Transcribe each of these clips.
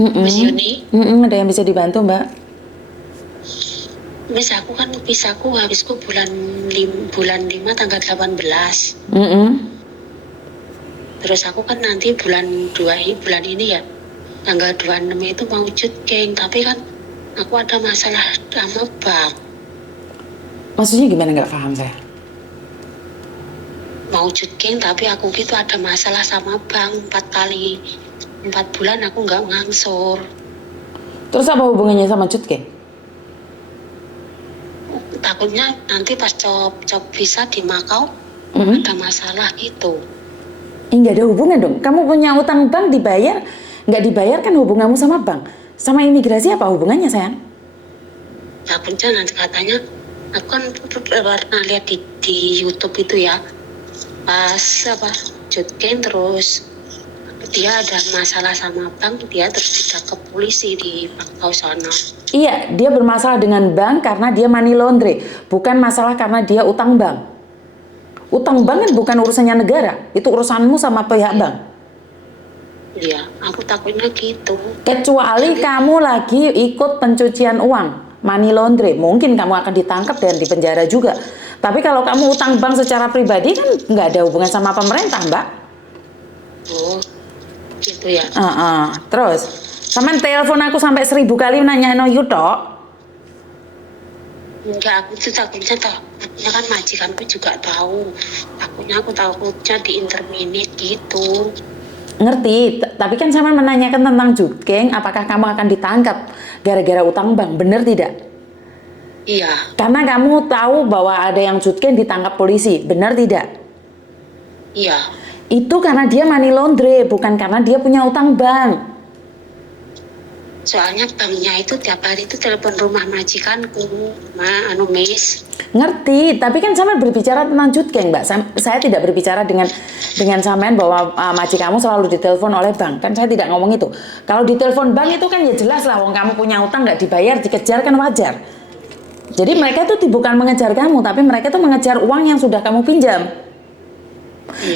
Miss Yuni. Ada yang bisa dibantu, Mbak? Miss, aku kan vissaku habisku bulan 5 tanggal 18. Terus aku kan nanti bulan 2 bulan ini ya, tanggal 26 itu mau geng, tapi kan aku ada masalah sama bank. Maksudnya gimana, nggak paham saya? Mau geng tapi aku gitu ada masalah sama bank 4 bulan aku nggak ngangsur. Terus apa hubungannya sama Jutke? Takutnya nanti pas job visa di Makau ada masalah gitu. Nggak ada hubungan dong. Kamu punya utang bank dibayar, nggak dibayar kan hubunganmu sama bank. Sama imigrasi apa hubungannya, sayang? Takutnya nanti katanya, aku kan pernah lihat di YouTube itu ya, pas Jutken terus dia ada masalah sama bank, dia terus ditangkap polisi di Makau sana. Iya, dia bermasalah dengan bank karena dia money laundry, bukan masalah karena dia utang bank. Utang bank kan bukan urusannya negara, itu urusanmu sama pihak bank. Iya, aku takutnya gitu. Kecuali kamu lagi ikut pencucian uang, money laundry, mungkin kamu akan ditangkap dan dipenjara juga. Tapi kalau kamu utang bank secara pribadi kan nggak ada hubungan sama pemerintah, Mbak. Oh, gitu ya. Terus, sampean telepon aku sampai 1000 kali nanya no you tok. Enggak, aku tuh takutnya kan majikanku juga tahu. Aku takutnya di interminate gitu. Ngerti, tapi kan sama menanyakan tentang Jutgeng, apakah kamu akan ditangkap gara-gara utang bank, bener tidak? Iya. Karena kamu tahu bahwa ada yang Jutgeng ditangkap polisi, benar tidak? Iya. Itu karena dia money laundry, bukan karena dia punya utang bank. Soalnya banknya itu tiap hari itu telepon rumah majikanku, Miss. Ngerti, tapi kan sama berbicara tentang Jutgeng, Mbak. Saya tidak berbicara dengan sampean bahwa majikanmu selalu ditelepon oleh bank. Kan saya tidak ngomong itu. Kalau ditelepon bank itu kan ya jelas lah, wong kamu punya utang nggak dibayar, dikejar kan wajar. Jadi mereka tuh bukan mengejar kamu, tapi mereka tuh mengejar uang yang sudah kamu pinjam.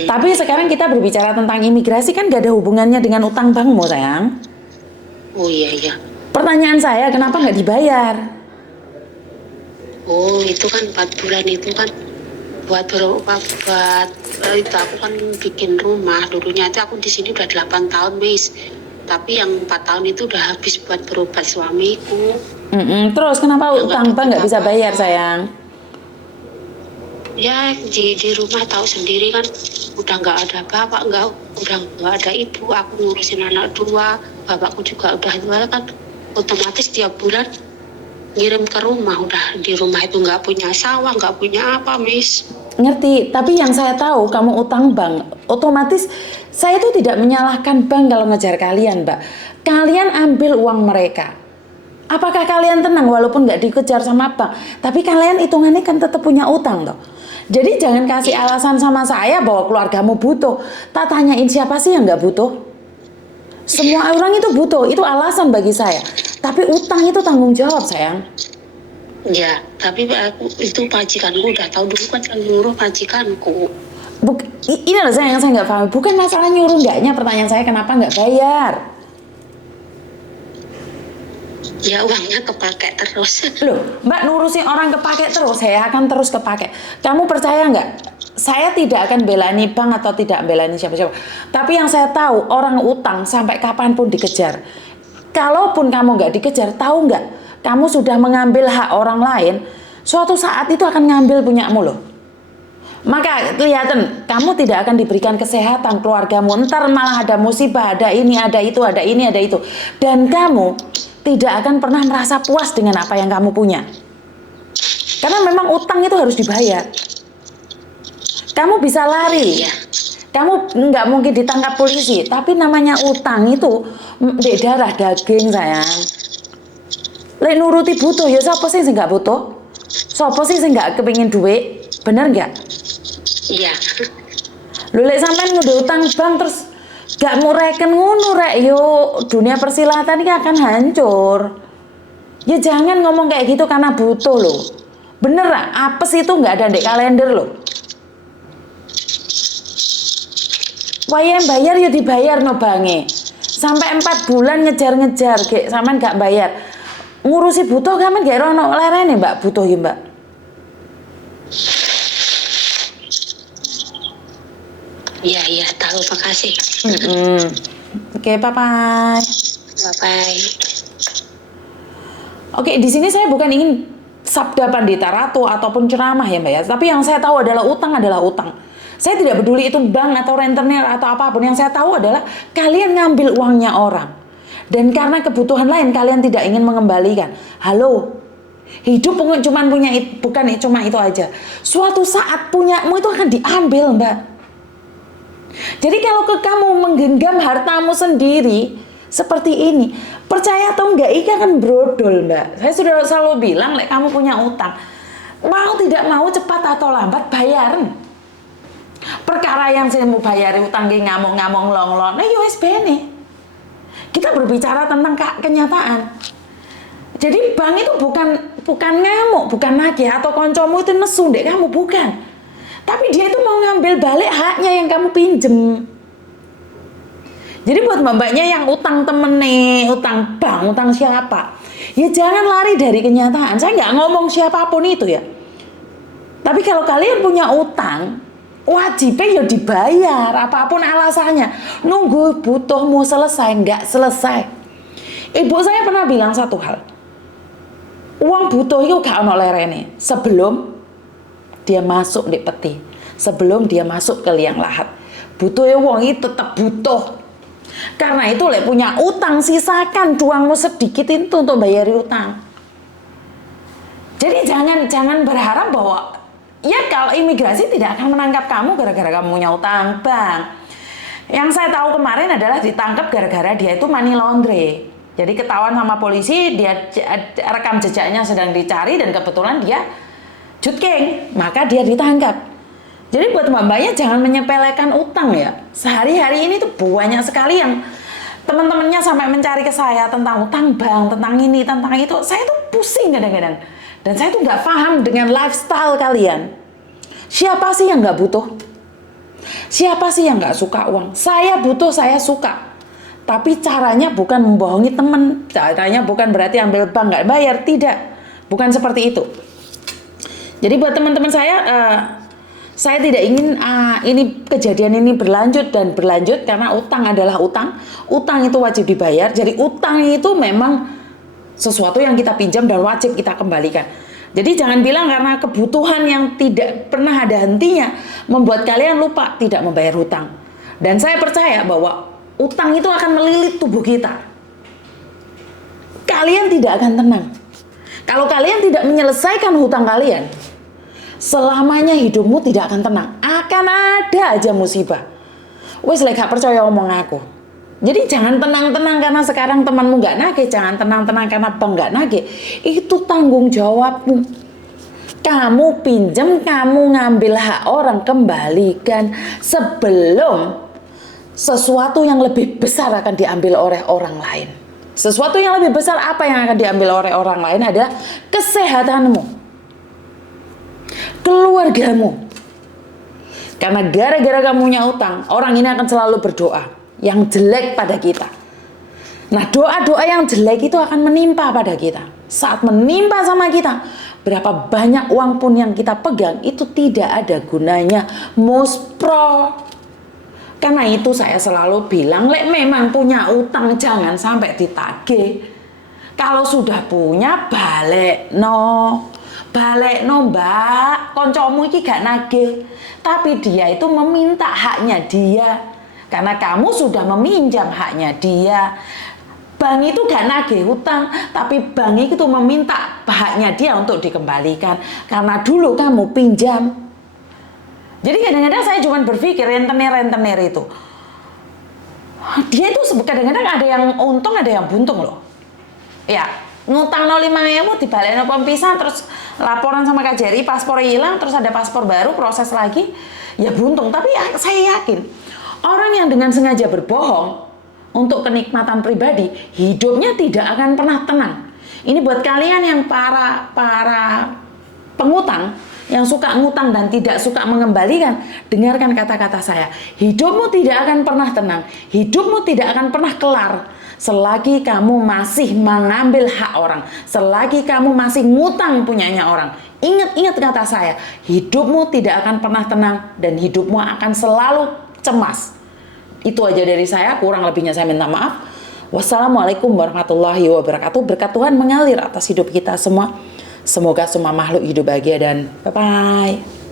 Tapi sekarang kita berbicara tentang imigrasi kan gak ada hubungannya dengan utang bankmu, sayang. Oh iya. Pertanyaan saya, kenapa nggak dibayar? Oh, itu kan 4 bulan itu kan buat itu aku kan bikin rumah. Dulunya itu aku di sini udah 8 tahun, Miss. Tapi yang 4 tahun itu udah habis buat berobat suamiku. Terus kenapa utang bank nggak bisa bayar, sayang? Ya di rumah tahu sendiri kan udah nggak ada bapak, udah nggak ada ibu, aku ngurusin anak 2, bapakku juga udah tua kan, otomatis tiap bulan ngirim ke rumah. Udah di rumah itu nggak punya sawah, nggak punya apa, Miss. Ngerti, tapi yang saya tahu kamu utang bank, otomatis saya tuh tidak menyalahkan bank kalau ngejar kalian, Mbak. Kalian ambil uang mereka. Apakah kalian tenang walaupun nggak dikejar sama bank? Tapi kalian hitungannya kan tetap punya utang toh. Jadi jangan kasih alasan sama saya bahwa keluargamu butuh. Tak tanyain siapa sih yang nggak butuh? Semua orang itu butuh, itu alasan bagi saya. Tapi utang itu tanggung jawab, sayang. Ya, tapi aku itu majikanku udah tahu dulu kan yang nyuruh majikanku. Ini loh yang saya nggak paham. Bukan masalah nyuruh nggaknya, pertanyaan saya kenapa nggak bayar? Ya uangnya kepake terus. Loh, Mbak nurusin orang kepake terus, saya akan terus kepake. Kamu percaya nggak? Saya tidak akan belani bank atau tidak belani siapa-siapa. Tapi yang saya tahu, orang utang sampai kapanpun dikejar. Kalaupun kamu nggak dikejar, tahu nggak? Kamu sudah mengambil hak orang lain, suatu saat itu akan ngambil punyamu loh. Maka kelihatan, kamu tidak akan diberikan kesehatan keluargamu. Ntar malah ada musibah, ada ini, ada itu, ada ini, ada itu. Dan kamu tidak akan pernah merasa puas dengan apa yang kamu punya. Karena memang utang itu harus dibayar. Kamu bisa lari, kamu nggak mungkin ditangkap polisi, tapi namanya utang itu darah daging, sayang. Lek nuruti butuh, ya siapa sih nggak butuh? Siapa sih nggak kepingin duit? Bener nggak? Iya. Lu lek sampean ngudah utang bank terus gak mau reken ngono rek, yo dunia persilatan ini akan hancur. Ya jangan ngomong kayak gitu karena butuh loh. Bener lah, apes itu nggak ada di kalender loh. Wayan bayar ya dibayar no bange. sampai 4 bulan ngejar-ngejar kayak sampean gak bayar. Ngurusi butuh kamen gak ono lerene Mbak butuh ya Mbak. Iya, tahu, makasih. Oke, bye-bye. Bye-bye. Oke, di sini saya bukan ingin sabda Pandita Ratu ataupun ceramah ya Mbak ya, tapi yang saya tahu adalah utang adalah utang. Saya tidak peduli itu bank atau rentenir atau apapun, yang saya tahu adalah kalian ngambil uangnya orang. Dan karena kebutuhan lain kalian tidak ingin mengembalikan. Halo, hidup cuma punya bukan cuma itu aja. Suatu saat punyamu itu akan diambil Mbak. Jadi kalau kamu menggenggam hartamu sendiri seperti ini, percaya atau enggak, ini akan brodol Mbak. Saya sudah selalu bilang, kamu punya utang, mau tidak mau cepat atau lambat bayar. Perkara yang saya mau bayar utang ngamuk-ngamuk long-long, nah USB nih. Kita berbicara tentang kenyataan. Jadi bank itu bukan ngamuk, bukan nagih atau koncomu itu nesu dek kamu, bukan. Tapi dia itu mau ngambil balik haknya yang kamu pinjem. Jadi buat mbak-mbaknya yang utang temen nih, utang bank, utang siapa, ya jangan lari dari kenyataan. Saya nggak ngomong siapapun itu ya. Tapi kalau kalian punya utang, wajibnya ya dibayar, apapun alasannya. Nunggu butuhmu selesai, nggak selesai. Ibu saya pernah bilang satu hal, uang butuh itu gak ono lerene sebelum dia masuk di peti, sebelum dia masuk ke liang lahat. Butuhnya uang itu tetap butuh. Karena itu punya utang, sisakan uangmu sedikit itu untuk bayar utang. Jadi jangan berharap bahwa ya kalau imigrasi tidak akan menangkap kamu gara-gara kamu punya utang bank. Yang saya tahu kemarin adalah ditangkap gara-gara dia itu money laundry. Jadi ketahuan sama polisi, dia rekam jejaknya sedang dicari dan kebetulan dia jutking, maka dia ditangkap. Jadi buat mbak-mbaknya jangan menyepelekan utang ya. Sehari-hari ini tuh banyak sekali yang teman-temannya sampai mencari ke saya tentang utang bank, tentang ini, tentang itu. Saya tuh pusing kadang-kadang. Dan saya tuh nggak paham dengan lifestyle kalian. Siapa sih yang nggak butuh? Siapa sih yang nggak suka uang? Saya butuh, saya suka. Tapi caranya bukan membohongi teman. Caranya bukan berarti ambil bank nggak bayar. Tidak. Bukan seperti itu. Jadi buat teman-teman saya tidak ingin ini kejadian ini berlanjut karena utang adalah utang. Utang itu wajib dibayar. Jadi utang itu memang sesuatu yang kita pinjam dan wajib kita kembalikan. Jadi jangan bilang karena kebutuhan yang tidak pernah ada hentinya membuat kalian lupa tidak membayar hutang. Dan saya percaya bahwa utang itu akan melilit tubuh kita. Kalian tidak akan tenang. Kalau kalian tidak menyelesaikan hutang kalian, selamanya hidupmu tidak akan tenang. Akan ada aja musibah. Wes gak percaya omong aku. Jadi jangan tenang-tenang karena sekarang temanmu gak nagih. Jangan tenang-tenang karena bank gak nagih. Itu tanggung jawabmu. Kamu pinjam, kamu ngambil hak orang, kembalikan sebelum sesuatu yang lebih besar akan diambil oleh orang lain. Sesuatu yang lebih besar apa yang akan diambil oleh orang lain adalah kesehatanmu, keluargamu. Karena gara-gara kamu punya utang, orang ini akan selalu berdoa yang jelek pada kita. Nah, doa-doa yang jelek itu akan menimpa pada kita. Saat menimpa sama kita, berapa banyak uang pun yang kita pegang itu tidak ada gunanya. Muspro. Karena itu saya selalu bilang, memang punya utang jangan sampai ditagih. Kalau sudah punya balik no mbak, koncomu iki gak nagih, tapi dia itu meminta haknya dia. Karena kamu sudah meminjam haknya dia. Bank itu gak nagih hutang, tapi bank itu meminta haknya dia untuk dikembalikan. Karena dulu kamu pinjam. Jadi kadang-kadang saya cuma berpikir rentenir itu, dia itu kadang-kadang ada yang untung ada yang buntung loh. Ya, ngutang 05.000 dibalik pempisahan, terus laporan sama KJRI, paspor hilang, terus ada paspor baru, proses lagi, ya buntung. Tapi ya, saya yakin orang yang dengan sengaja berbohong untuk kenikmatan pribadi, hidupnya tidak akan pernah tenang. Ini buat kalian yang para pengutang yang suka ngutang dan tidak suka mengembalikan, dengarkan kata-kata saya. Hidupmu tidak akan pernah tenang, hidupmu tidak akan pernah kelar selagi kamu masih mengambil hak orang, selagi kamu masih ngutang punyanya orang. Ingat kata saya, hidupmu tidak akan pernah tenang dan hidupmu akan selalu cemas. Itu aja dari saya, kurang lebihnya saya minta maaf. Wassalamualaikum warahmatullahi wabarakatuh. Berkat Tuhan mengalir atas hidup kita semua. Semoga semua makhluk hidup bahagia dan bye-bye.